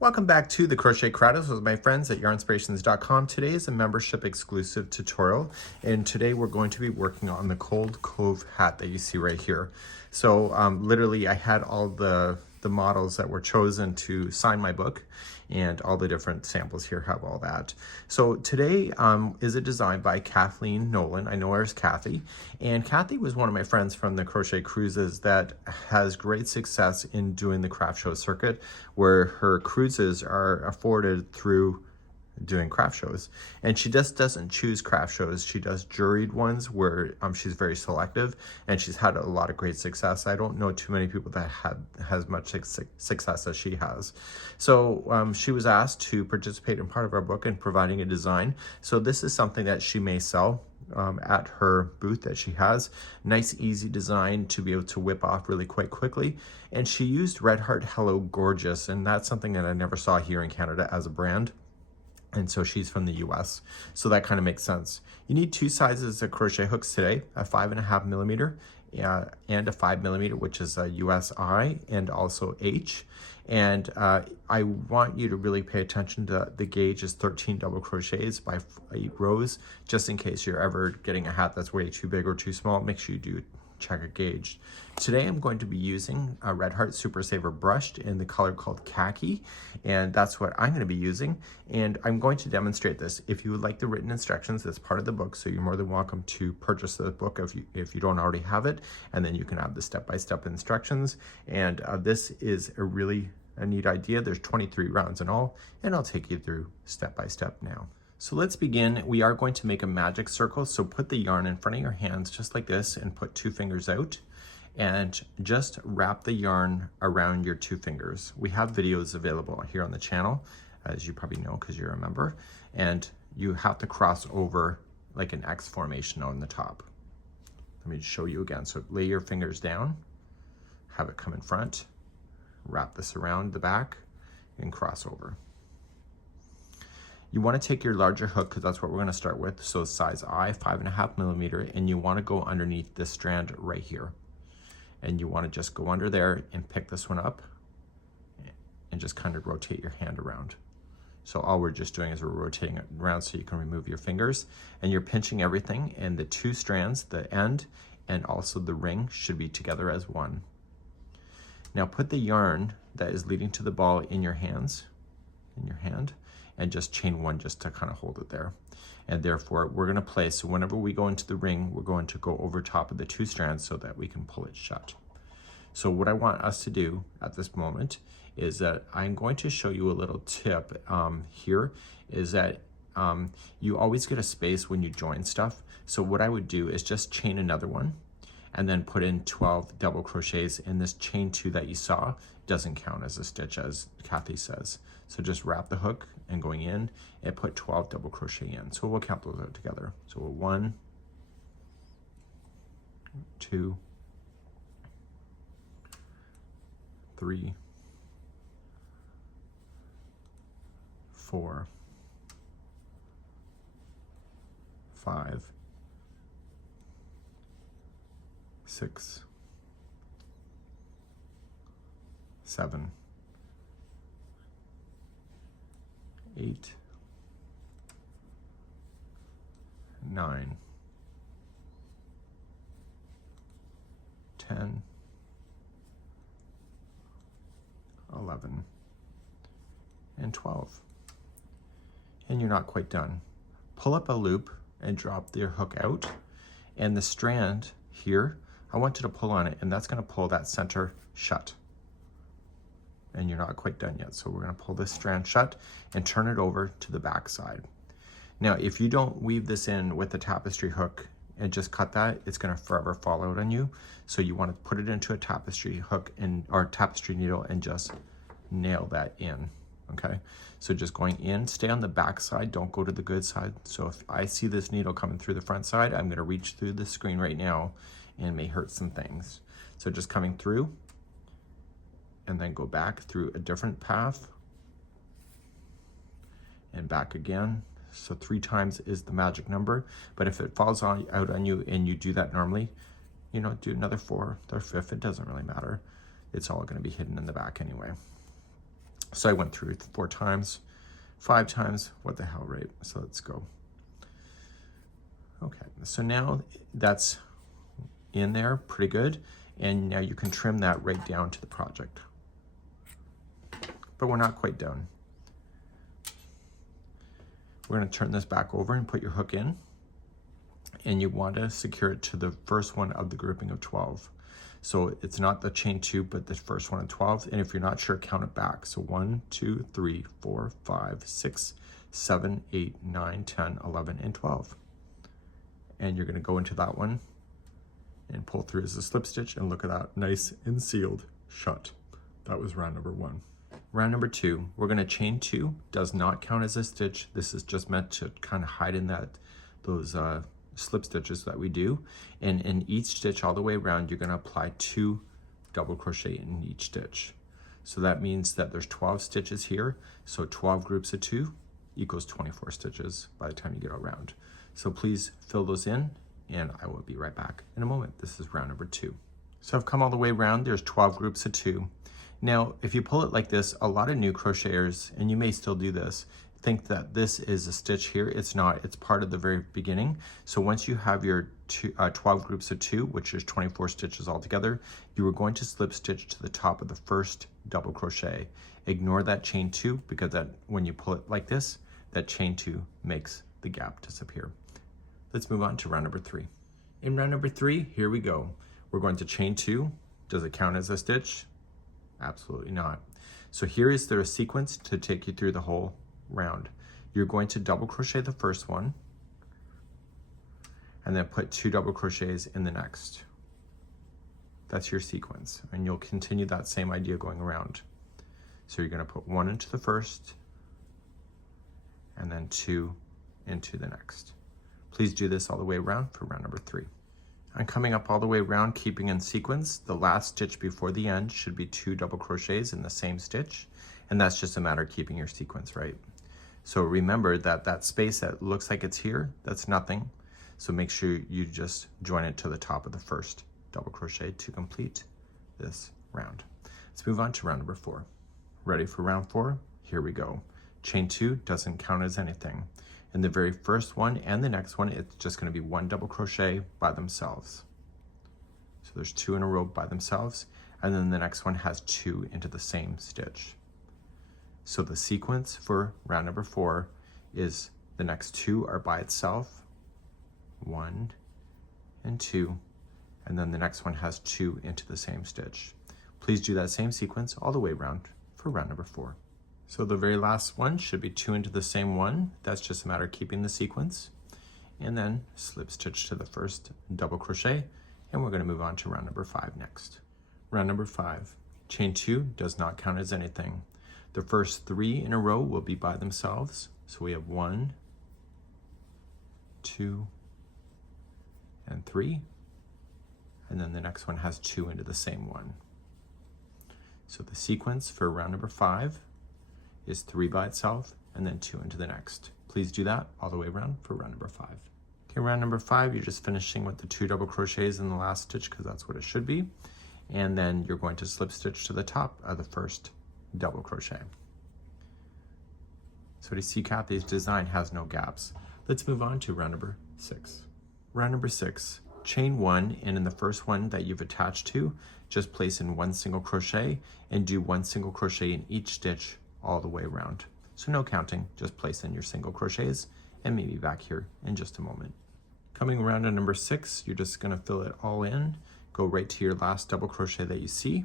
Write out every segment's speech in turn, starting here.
Welcome back to the Crochet Creatives with my friends at yarnspirations.com. Today is a membership exclusive tutorial, and today we're going to be working on the Cold Cove hat that you see right here. So literally I had all the models that were chosen to sign my book, and all the different samples here have all that. So today is a design by Kathleen Nolen. I know her as Kathy, and Kathy was one of my friends from the Crochet Cruises that has great success in doing the craft show circuit, where her cruises are afforded through doing craft shows. And she just doesn't choose craft shows. She does juried ones where she's very selective, and she's had a lot of great success. I don't know too many people that has much success as she has. So she was asked to participate in part of our book in providing a design. So this is something that she may sell at her booth that she has. Nice, easy design to be able to whip off really quite quickly. And she used Red Heart Hello Gorgeous, and that's something that I never saw here in Canada as a brand. And so she's from the US, so that kind of makes sense. You need two sizes of crochet hooks today, a 5.5 millimeter and a 5 millimeter, which is a US I and also H. And I want you to really pay attention to the gauge is 13 double crochets by 8 rows, just in case you're ever getting a hat that's way too big or too small. Make sure you do check a gauge. Today I'm going to be using a Red Heart Super Saver brushed in the color called Khaki, and that's what I'm going to be using, and I'm going to demonstrate this. If you would like the written instructions, that's part of the book, so you're more than welcome to purchase the book if you don't already have it, and then you can have the step-by-step instructions. And this is a neat idea. There's 23 rounds in all, and I'll take you through step-by-step now. So let's begin. We are going to make a magic circle. So put the yarn in front of your hands just like this and put 2 fingers out, and just wrap the yarn around your 2 fingers. We have videos available here on the channel, as you probably know because you're a member, and you have to cross over like an X formation on the top. Let me show you again. So lay your fingers down, have it come in front, wrap this around the back, and cross over. You want to take your larger hook, because that's what we're going to start with. So size I, 5.5 millimeter, and you want to go underneath this strand right here. And you want to just go under there and pick this one up and just kind of rotate your hand around. So all we're just doing is we're rotating it around so you can remove your fingers, and you're pinching everything, and the 2 strands, the end and also the ring, should be together as one. Now put the yarn that is leading to the ball in your hand, and just chain 1 just to kind of hold it there. And therefore we're going to place, so whenever we go into the ring, we're going to go over top of the 2 strands so that we can pull it shut. So what I want us to do at this moment is that I'm going to show you a little tip here, is that you always get a space when you join stuff. So what I would do is just chain another one, and then put in 12 double crochets, and this chain 2 that you saw doesn't count as a stitch, as Kathy says. So just wrap the hook and going in and put 12 double crochet in. So we'll count those out together. So 1, 2, 3, 4, 5, 6, 7, 8, 9, 10, 11, and 12. And you're not quite done. Pull up a loop and drop your hook out, and the strand here, I want you to pull on it, and that's going to pull that center shut. And you're not quite done yet. So we're going to pull this strand shut and turn it over to the back side. Now, if you don't weave this in with the tapestry hook and just cut that, it's going to forever fall out on you. So you want to put it into a tapestry hook or tapestry needle and just nail that in. Okay, so just going in, stay on the back side, don't go to the good side. So if I see this needle coming through the front side, I'm going to reach through the screen right now and may hurt some things. So just coming through, and then go back through a different path and back again. So 3 times is the magic number, but if it falls out on you and you do that normally, you know, do another 4th or 5th, it doesn't really matter. It's all going to be hidden in the back anyway. So I went through 4 times, 5 times, what the hell, right? So let's go. Okay, so now that's in there pretty good. And now you can trim that right down to the project. But we're not quite done. We're going to turn this back over and put your hook in. And you want to secure it to the first one of the grouping of 12. So it's not the chain 2, but the first one of 12. And if you're not sure, count it back. So 1, 2, 3, 4, 5, 6, 7, 8, 9, 10, 11, and 12. And you're going to go into that one and pull through as a slip stitch, and look at that, nice and sealed shut. That was round number 1. Round number 2, we're going to chain 2. Does not count as a stitch. This is just meant to kind of hide in those slip stitches that we do. And in each stitch all the way around, you're going to apply 2 double crochet in each stitch. So that means that there's 12 stitches here. So 12 groups of 2 equals 24 stitches by the time you get around. So please fill those in, and I will be right back in a moment. This is round number 2. So I've come all the way around. There's 12 groups of 2. Now, if you pull it like this, a lot of new crocheters, and you may still do this, think that this is a stitch here. It's not. It's part of the very beginning. So once you have your 12 groups of 2, which is 24 stitches altogether, you are going to slip stitch to the top of the first double crochet. Ignore that chain 2, because that when you pull it like this, that chain 2 makes the gap disappear. Let's move on to round number 3. In round number 3, here we go. We're going to chain 2. Does it count as a stitch? Absolutely not. So here is the sequence to take you through the whole round. You're going to double crochet the first one, and then put 2 double crochets in the next. That's your sequence, and you'll continue that same idea going around. So you're going to put 1 into the first, and then 2 into the next. Please do this all the way around for round number 3. I'm coming up all the way around, keeping in sequence. The last stitch before the end should be 2 double crochets in the same stitch, and that's just a matter of keeping your sequence right. So remember that that space that looks like it's here, that's nothing. So make sure you just join it to the top of the first double crochet to complete this round. Let's move on to round number 4. Ready for round 4? Here we go. Chain 2 doesn't count as anything. In the very first one and the next one, it's just going to be 1 double crochet by themselves. So there's 2 in a row by themselves, and then the next one has 2 into the same stitch. So the sequence for round number 4 is the next 2 are by itself, 1 and 2, and then the next one has 2 into the same stitch. Please do that same sequence all the way around for round number 4. So the very last one should be 2 into the same one. That's just a matter of keeping the sequence. And then slip stitch to the first double crochet, and we're going to move on to round number 5 next. Round number 5, chain 2 does not count as anything. The first 3 in a row will be by themselves. So we have 1, 2, and 3. And then the next one has 2 into the same one. So the sequence for round number 5 is 3 by itself and then 2 into the next. Please do that all the way around for round number 5. Okay, round number 5, you're just finishing with the 2 double crochets in the last stitch, because that's what it should be. And then you're going to slip stitch to the top of the first double crochet. So to see Kathy's design has no gaps. Let's move on to round number 6. Round number 6, chain 1, and in the first one that you've attached to, just place in 1 single crochet and do 1 single crochet in each stitch all the way around. So no counting, just place in your single crochets, and maybe back here in just a moment. Coming around to number 6, you're just going to fill it all in, go right to your last double crochet that you see.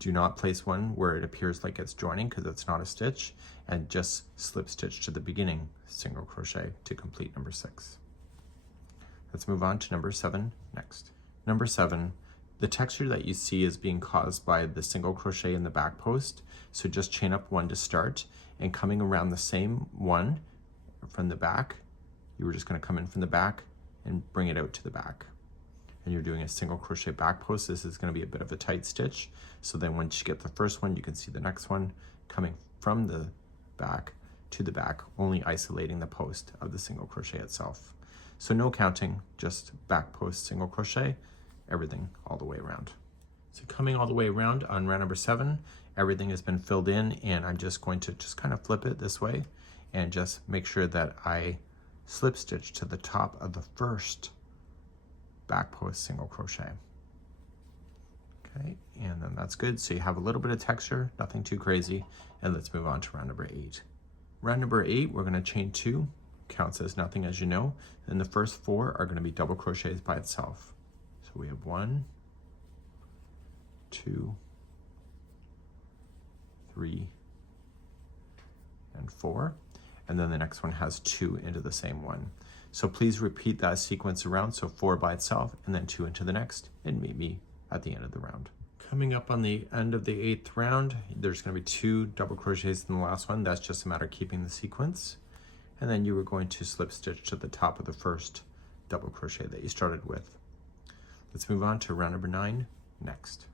Do not place one where it appears like it's joining, because it's not a stitch, and just slip stitch to the beginning single crochet to complete number 6. Let's move on to number 7 next. Number 7, the texture that you see is being caused by the single crochet in the back post. So just chain up 1 to start, and coming around the same one from the back, you were just going to come in from the back and bring it out to the back. And you're doing a single crochet back post. This is going to be a bit of a tight stitch. So then once you get the first one, you can see the next one coming from the back to the back, only isolating the post of the single crochet itself. So no counting, just back post single crochet, everything all the way around. So coming all the way around on round number 7, everything has been filled in, and I'm just going to just kind of flip it this way and just make sure that I slip stitch to the top of the first back post single crochet. Okay, and then that's good. So you have a little bit of texture, nothing too crazy. And let's move on to round number 8. Round number 8, we're going to chain 2, counts as nothing as you know. And the first 4 are going to be double crochets by itself. So we have 1, 2, 3, and 4. And then the next one has 2 into the same one. So please repeat that sequence around. So 4 by itself and then 2 into the next, and meet me at the end of the round. Coming up on the end of the 8th round, there's going to be 2 double crochets in the last one. That's just a matter of keeping the sequence. And then you are going to slip stitch to the top of the first double crochet that you started with. Let's move on to round number 9 next.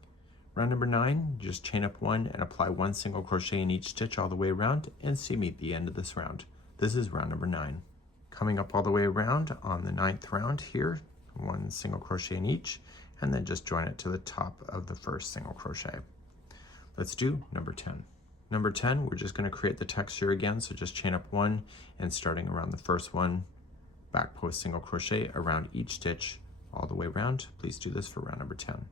Round number 9, just chain up 1 and apply 1 single crochet in each stitch all the way around, and see me at the end of this round. This is round number 9. Coming up all the way around on the 9th round here, 1 single crochet in each, and then just join it to the top of the first single crochet. Let's do number 10. Number 10, we're just going to create the texture again, so just chain up 1 and starting around the first one, back post single crochet around each stitch all the way around. Please do this for round number 10.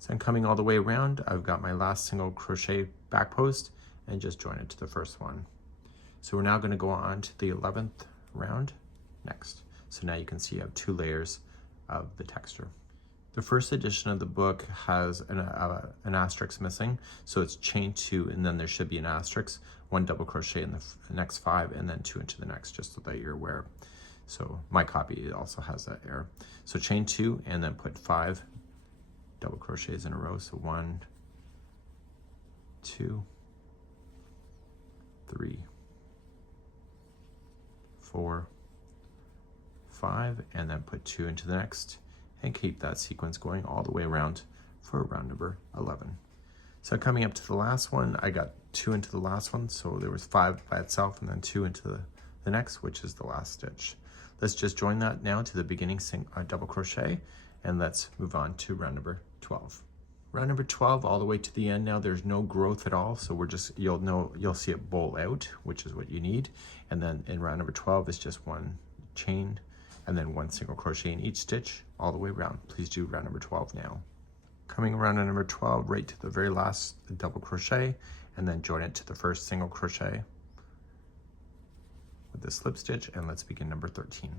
So I'm coming all the way around, I've got my last single crochet back post and just join it to the first one. So we're now going to go on to the 11th round next. So now you can see I have 2 layers of the texture. The first edition of the book has an asterisk missing, so it's chain 2 and then there should be an asterisk, 1 double crochet in the next 5 and then 2 into the next, just so that you're aware. So my copy also has that error. So chain 2 and then put 5 double crochets in a row. So 1, 2, 3, 4, 5, and then put 2 into the next, and keep that sequence going all the way around for round number 11. So coming up to the last one, I got 2 into the last one, so there was 5 by itself and then 2 into the next, which is the last stitch. Let's just join that now to the beginning double crochet, and let's move on to round number 12. Round number 12 all the way to the end. Now there's no growth at all, so we're just, you'll see it bowl out, which is what you need. And then in round number 12 it's just 1 chain and then 1 single crochet in each stitch all the way around. Please do round number 12 now. Coming around to number 12, right to the very last double crochet, and then join it to the first single crochet with the slip stitch, and let's begin number 13.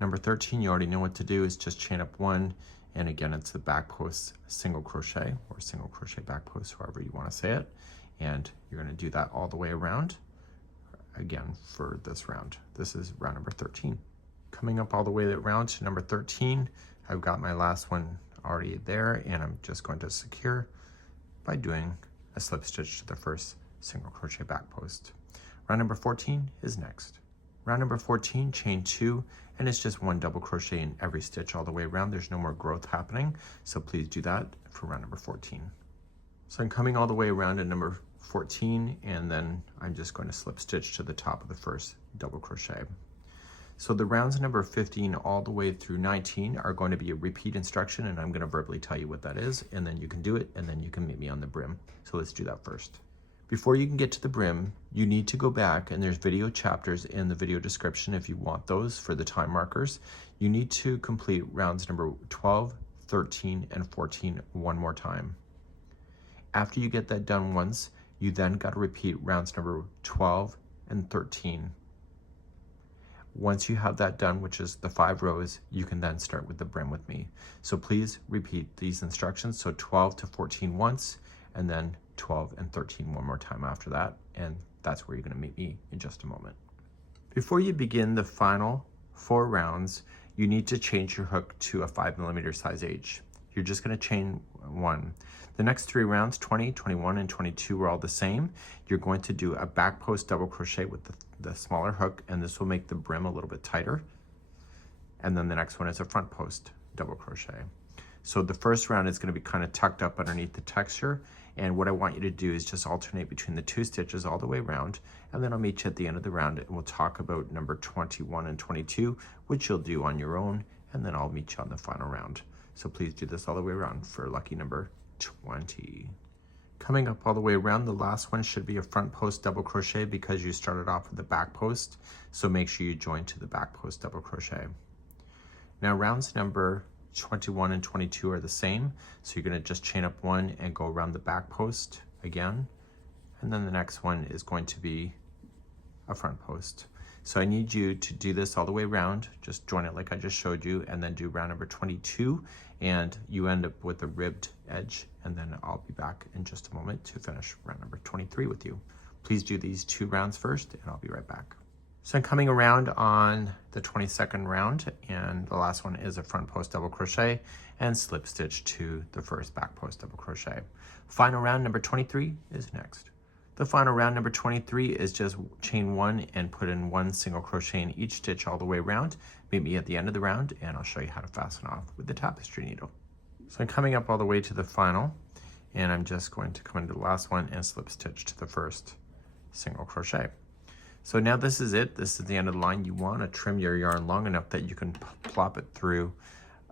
Number 13, you already know what to do, is just chain up 1, and again it's the back post single crochet, or single crochet back post, however you want to say it, and you're going to do that all the way around again for this round. This is round number 13. Coming up all the way around to number 13, I've got my last one already there, and I'm just going to secure by doing a slip stitch to the first single crochet back post. Round number 14 is next. Round number 14, chain 2, and it's just 1 double crochet in every stitch all the way around. There's no more growth happening, so please do that for round number 14. So I'm coming all the way around to number 14, and then I'm just going to slip stitch to the top of the first double crochet. So the rounds number 15 all the way through 19 are going to be a repeat instruction, and I'm going to verbally tell you what that is, and then you can do it, and then you can meet me on the brim. So let's do that first. Before you can get to the brim, you need to go back, and there's video chapters in the video description if you want those for the time markers. You need to complete rounds number 12, 13, and 14 one more time. After you get that done once, you then got to repeat rounds number 12 and 13. Once you have that done, which is the 5 rows, you can then start with the brim with me. So please repeat these instructions. So 12 to 14 once, and then 12 and 13 one more time after that. And that's where you're going to meet me in just a moment. Before you begin the final 4 rounds, you need to change your hook to a 5mm size H. You're just going to chain 1. The next 3 rounds, 20, 21, and 22 are all the same. You're going to do a back post double crochet with the smaller hook, and this will make the brim a little bit tighter. And then the next one is a front post double crochet. So the first round is going to be kind of tucked up underneath the texture, and what I want you to do is just alternate between the 2 stitches all the way around, and then I'll meet you at the end of the round and we'll talk about number 21 and 22, which you'll do on your own, and then I'll meet you on the final round. So please do this all the way around for lucky number 20. Coming up all the way around, the last one should be a front post double crochet because you started off with the back post. So make sure you join to the back post double crochet. Now rounds number 21 and 22 are the same. So you're going to just chain up one and go around the back post again. And then the next one is going to be a front post. So I need you to do this all the way around. Just join it like I just showed you, and then do round number 22, and you end up with a ribbed edge, and then I'll be back in just a moment to finish round number 23 with you. Please do these 2 rounds first, and I'll be right back. So I'm coming around on the 22nd round, and the last one is a front post double crochet and slip stitch to the first back post double crochet. Final round number 23 is next. The final round number 23 is just chain 1 and put in 1 single crochet in each stitch all the way around. Meet me at the end of the round and I'll show you how to fasten off with the tapestry needle. So I'm coming up all the way to the final, and I'm just going to come into the last one and slip stitch to the first single crochet. So now this is it. This is the end of the line. You want to trim your yarn long enough that you can plop it through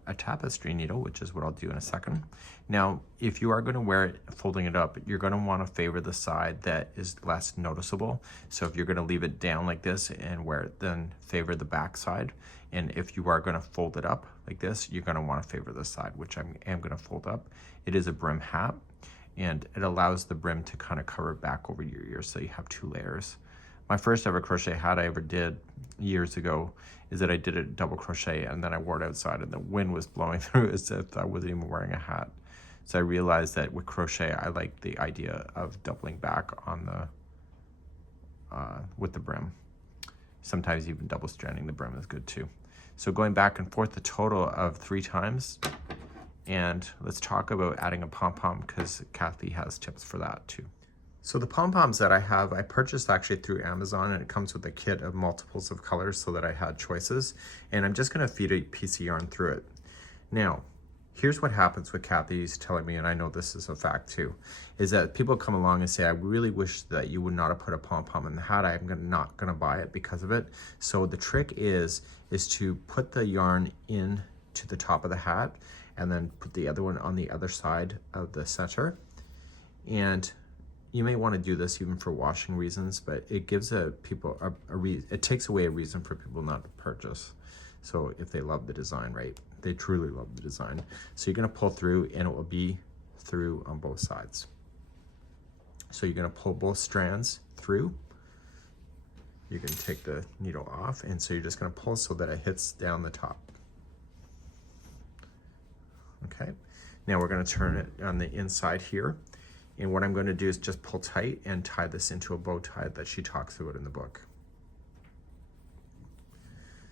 a tapestry needle, which is what I'll do in a second. Now, if you are going to wear it folding it up, you're going to want to favor the side that is less noticeable. So if you're going to leave it down like this and wear it, then favor the back side. And if you are going to fold it up like this, you're going to want to favor this side, which I am going to fold up. It is a brim hat, and it allows the brim to kind of cover back over your ears, so you have 2 layers. My first ever crochet hat I ever did years ago is that I did a double crochet and then I wore it outside and the wind was blowing through as if I wasn't even wearing a hat. So I realized that with crochet, I like the idea of doubling back on the with the brim. Sometimes even double stranding the brim is good too. So going back and forth a total of 3 times. And let's talk about adding a pom-pom because Kathy has tips for that too. So the pom-poms that I have, I purchased actually through Amazon, and it comes with a kit of multiples of colors so that I had choices. And I'm just gonna feed a piece of yarn through it. Now, here's what happens with Kathy's telling me, and I know this is a fact too, is that people come along and say, I really wish that you would not have put a pom-pom in the hat. I'm not gonna buy it because of it. So the trick is to put the yarn in to the top of the hat and then put the other one on the other side of the center. And you may want to do this even for washing reasons, but it gives it takes away a reason for people not to purchase. So if they love the design, right? They truly love the design. So you're going to pull through and it will be through on both sides. So you're going to pull both strands through. You can take the needle off, and so you're just going to pull so that it hits down the top. Okay, now we're going to turn it on the inside here. And what I'm going to do is just pull tight and tie this into a bow tie that she talks about in the book.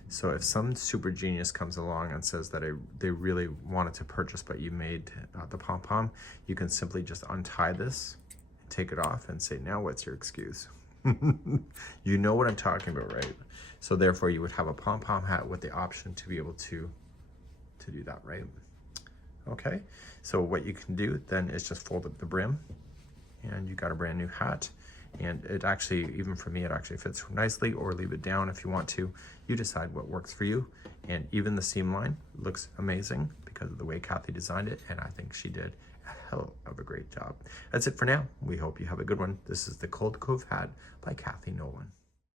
So if some super genius comes along and says that they really wanted to purchase but you made the pom-pom, you can simply just untie this, take it off, and say, now what's your excuse? You know what I'm talking about, right? So therefore you would have a pom-pom hat with the option to be able to do that, right? Okay, so what you can do then is just fold up the brim and you got a brand new hat. And it actually, even for me, it actually fits nicely, or leave it down if you want to. You decide what works for you. And even the seam line looks amazing because of the way Kathy designed it, and I think she did a hell of a great job. That's it for now. We hope you have a good one. This is the Cold Cove Hat by Kathleen Nolen.